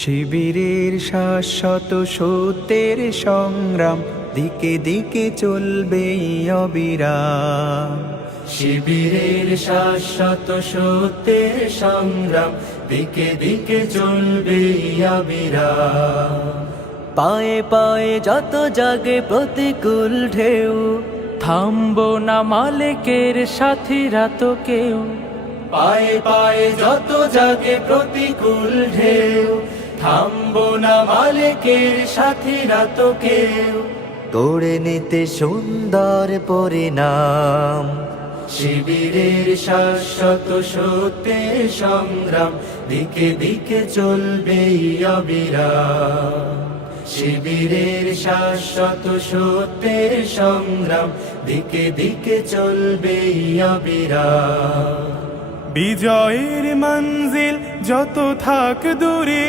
শিবিরের শাশ্বত সত্যের সংগ্রাম দিকে দিকে চলবে অবিরাম। শিবিরের শাশ্বত সত্যের সংগ্রাম দিকে দিকে চলবে অবিরাম। পায়ে পায়ে যত জাগে প্রতিকূল ঢেউ, থামবো না মালিকের সাথীরা তো কেউ। পায়ে পায়ে যত জাগে প্রতিকূল ঢেউ, থামবো না মালিকের সাথীরা তো কেউ। গড়ে নিতে সুন্দর পরিণাম। শিবিরের শাশ্বত সত্যের সংগ্রাম দিকে দিকে চলবে অবিরাম। শিবিরের শাশ্বত সত্যের সংগ্রাম দিকে দিকে চলবে অবিরাম। বিজয়ের মঞ্জিল যত থাক দূরে,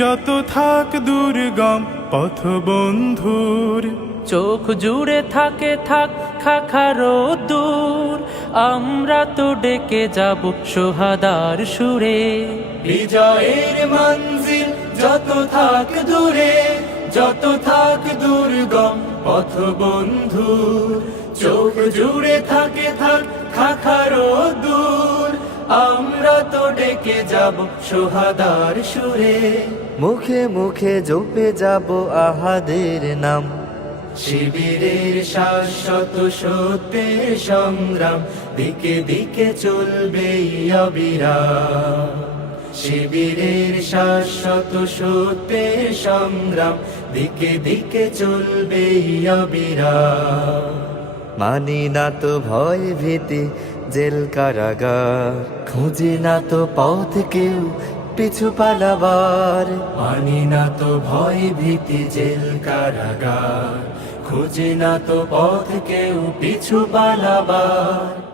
যত থাক দুর্গম পথ বন্ধুর, চোখ জুড়ে থাকে থাক খাখারো দূর, আমরা তো ডেকে যাব সোহাদার সুরে। বিজয়ের মঞ্জিল যত থাক দূরে, যত থাক দুর্গম পথ বন্ধু, চোখ জুড়ে থাকে থাক খাখারো দূর, আমরা তো ডেকে যাব সোহাদার সুরে। মুখে মুখে জপে যাব আহাদের নাম। শিবিরের শাশ্বত সত্যের সংগ্রাম দিকে দিকে চলবে অবিরাম। শিবিরের শাশ্বত সত্যের সংগ্রাম দিকে দিকে চলবে অবিরাম। মানি না তো ভয় ভীতি জেল কারাগার, খুঁজি না তো পথ কেউ পিছু পালাবার। মানি না তো ভয় ভীতি জেল কারাগার, খুঁজে না তো পথ কেউ পিছু পালাবার।